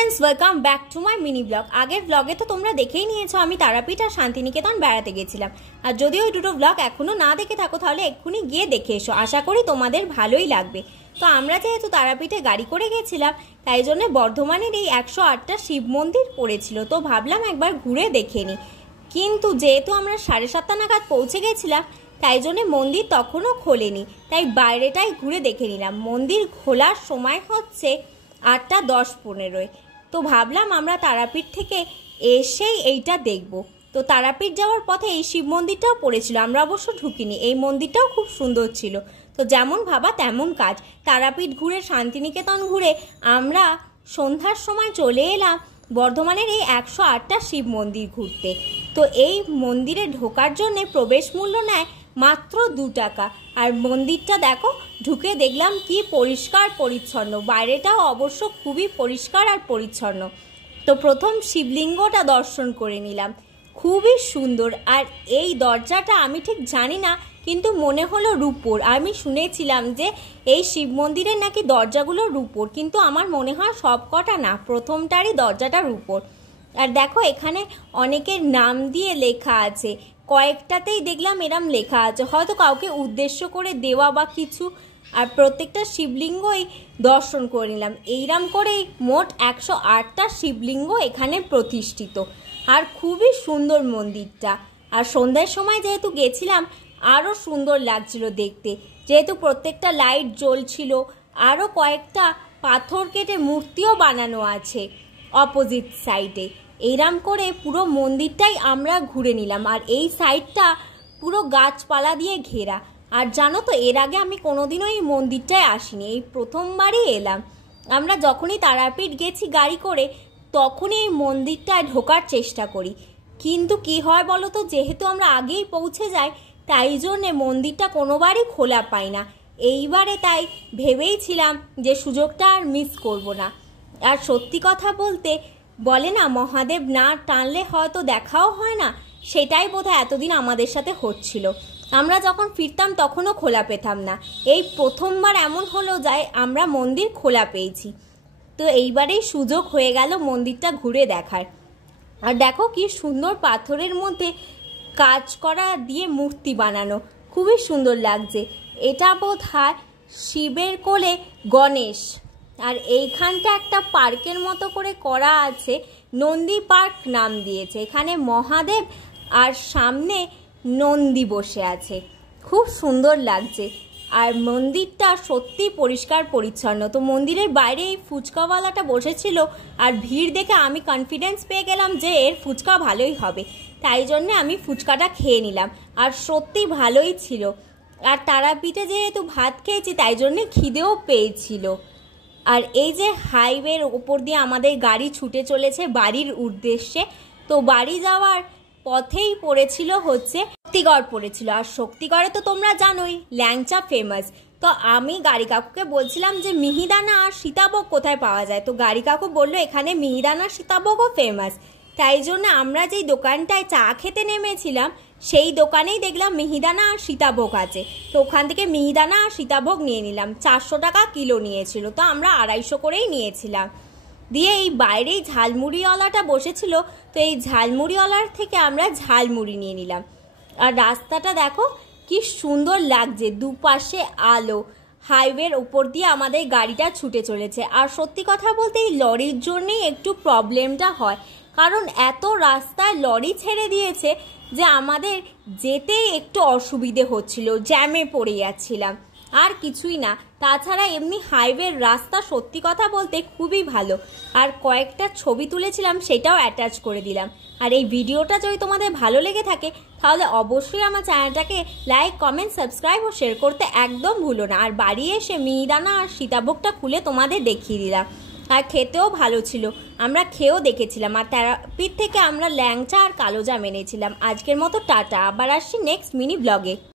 Friends welcome back to my mini blog. आगे ब्लगे तो तुम्हारा देखेई निয়েছো আমি তারাপীঠ আর শান্তিনিকেতন বেড়াতে গেছিলাম। আর যদি ওই দুটো ব্লগ এখনো না দেখে থাকো তাহলে এক্ষুনি গিয়ে দেখে এসো, আশা করি তোমাদের ভালোই লাগবে। তো আমরা যেহেতু তারাপীঠে গাড়ি করে গেছিলাম তাই জন্য বর্ধমানের এই 108টা শিব মন্দির পড়েছিল, তো ভাবলাম একবার ঘুরে দেখে নিই। কিন্তু যেহেতু আমরা 7:30 নাগাদ পৌঁছে গেছিলাম তাই জন্য মন্দির তখনও খোলেনি, তাই বাইরেটাই ঘুরে দেখে নিলাম। মন্দির খোলার সময় হচ্ছে 8:10-15। তো ভাবলাম আমরা তারাপীঠ থেকে এসেই এইটা দেখব। তো তারাপীঠ যাওয়ার পথে এই শিব মন্দিরটাও পড়েছিল, আমরা অবশ্য ঢুকিনি। এই মন্দিরটাও খুব সুন্দর ছিল। তো যেমন ভাবা তেমন কাজ, তারাপীঠ ঘুরে শান্তিনিকেতন ঘুরে আমরা সন্ধ্যার সময় চলে এলাম বর্ধমানের এই 108টা শিব মন্দির ঘুরতে। তো এই মন্দিরে ঢোকার জন্য প্রবেশ মূল্য নেয় মাত্র 2 টাকা। আর মন্দিরটা দেখো, ঢুকে দেখলাম কি পরিষ্কার পরিচ্ছন্ন, বাইরেটাও অবশ্য খুবই পরিষ্কার আর পরিচ্ছন্ন। তো প্রথম শিবলিঙ্গটা দর্শন করে নিলাম, খুবই সুন্দর। আর এই দরজাটা আমি ঠিক জানি না, কিন্তু মনে হলো রূপোর। আমি শুনেছিলাম যে এই শিব মন্দিরের নাকি দরজাগুলো রূপোর, কিন্তু আমার মনে হয় সব কটা না, প্রথমটারই দরজাটা রূপোর। আর দেখো এখানে অনেকের নাম দিয়ে লেখা আছে, কয়েকটাতেই দেখলাম এরম লেখা আছে, হয়তো কাউকে উদ্দেশ্য করে দেওয়া বা কিছু। আর প্রত্যেকটা শিবলিঙ্গই দর্শন করে নিলাম। এইরকম করেই মোট 108টা শিবলিঙ্গ এখানে প্রতিষ্ঠিত। আর খুবই সুন্দর মন্দিরটা। আর সন্ধ্যার সময় যেহেতু গেছিলাম আরও সুন্দর লাগছিল দেখতে, যেহেতু প্রত্যেকটা লাইট জ্বলছিল। আরও কয়েকটা পাথর কেটে মূর্তিও বানানো আছে অপোজিট সাইডে। এইরকম করে পুরো মন্দিরটাই আমরা ঘুরে নিলাম। আর এই সাইডটা পুরো গাছপালা দিয়ে ঘেরা। আর জানো তো, এর আগে আমি কোনোদিনও এই মন্দিরটায় আসিনি, এই প্রথমবারই এলাম। আমরা যখনই তারাপীঠ গেছি গাড়ি করে তখনই এই মন্দিরটায় ঢোকার চেষ্টা করি, কিন্তু কি হয় বলো তো, যেহেতু আমরা আগেই পৌঁছে যাই তাই জন্যে মন্দিরটা কোনোবারই খোলা পাই না। এইবারে তাই ভেবেইছিলাম যে সুযোগটা আর মিস করব না। আর সত্যি কথা বলতে বলে না, মহাদেব না টানলে হয়তো দেখাও হয় না, সেটাই বোধহয় এতদিন আমাদের সাথে হচ্ছিল। আমরা যখন ফিরতাম তখনও খোলা পেতাম না, এই প্রথমবার এমন হলো যায় আমরা মন্দির খোলা পেয়েছি। তো এইবারেই সুযোগ হয়ে গেল মন্দিরটা ঘুরে দেখার। আর দেখো কি সুন্দর পাথরের মধ্যে কাজ করা দিয়ে মূর্তি বানানো, খুবই সুন্দর লাগছে। এটা বোধহয় শিবের কোলে গণেশ। আর এইখানটা একটা পার্কের মতো করে করা আছে, নন্দী পার্ক নাম দিয়েছে। এখানে মহাদেব আর সামনে নন্দী বসে আছে, খুব সুন্দর লাগছে। আর মন্দিরটা সত্যি পরিষ্কার পরিচ্ছন্ন। তো মন্দিরের বাইরে এই ফুচকাওয়ালাটা বসেছিল, আর ভিড় দেখে আমি কনফিডেন্স পেয়ে গেলাম যে এর ফুচকা ভালোই হবে, তাই জন্যে আমি ফুচকাটা খেয়ে নিলাম। আর সত্যি ভালোই ছিল। আর তারাপীঠে যেহেতু ভাত খেয়েছি তাই জন্যে খিদেও পেয়েছিল। আর এই যে হাইওয়ের ওপর দিয়ে আমাদের গাড়ি ছুটে চলেছে বাড়ির উদ্দেশ্যে। তো বাড়ি যাওয়ার পথেই পড়েছিল হচ্ছে শক্তিগড় পড়েছিল। আর শক্তিগড়ে তো তোমরা জানোই ল্যাংচা ফেমাস। তো আমি গাড়ি কাকুকে বলছিলাম যে মিহিদানা আর সীতাভোগ কোথায় পাওয়া যায়। তো গাড়ি কাকু বললো এখানে মিহিদানা সীতাভোগও ফেমাস। তাই জন্য আমরা যেই দোকানটায় চা খেতে নেমেছিলাম সেই দোকানেই দেখলাম মিহিদানা আর সীতাভোগ আছে। তো ওখান থেকে মিহিদানা আর সীতাভোগ নিয়ে নিলাম। 400 টাকা কিলো নিয়েছিল, তো আমরা 250 করেই নিয়েছিলাম। দিয়ে এই বাইরেই ঝালমুড়িওয়ালাটা বসেছিল, তো এই ঝালমুড়িওয়ালার থেকে আমরা ঝালমুড়ি নিয়ে নিলাম। আর রাস্তাটা দেখো কি সুন্দর লাগছে, দুপাশে আলো, হাইওয়ের উপর দিয়ে আমাদের গাড়িটা ছুটে চলেছে। আর সত্যি কথা বলতে এই লরির জন্যেই একটু প্রবলেমটা হয়, কারণ এত রাস্তায় লরি ছেড়ে দিয়েছে যে আমাদের যেতেই একটু অসুবিধে হচ্ছিল, জ্যামে পড়ে যাচ্ছিলাম, আর কিছুই না। তাছাড়া এমনি হাইওয়ের রাস্তা সত্যি কথা বলতে খুবই ভালো। আর কয়েকটা ছবি তুলেছিলাম, সেটাও অ্যাটাচ করে দিলাম। আর এই ভিডিওটা যদি তোমাদের ভালো লেগে থাকে তাহলে অবশ্যই আমার চ্যানেলটাকে লাইক, কমেন্ট, সাবস্ক্রাইব ও শেয়ার করতে একদম ভুলো না। আর বাড়ি এসে মিহিদানা আর সীতাভোগটা খুলে তোমাদের দেখিয়ে দিলাম। আর খেতেও ভালো ছিল, আমরা খেয়েও দেখেছিলাম। আর তারাপীঠ থেকে আমরা ল্যাংচা আর কালোজাম এনেছিলাম। আজকের মতো টাটা, আবার আসছি নেক্সট মিনি ব্লগে।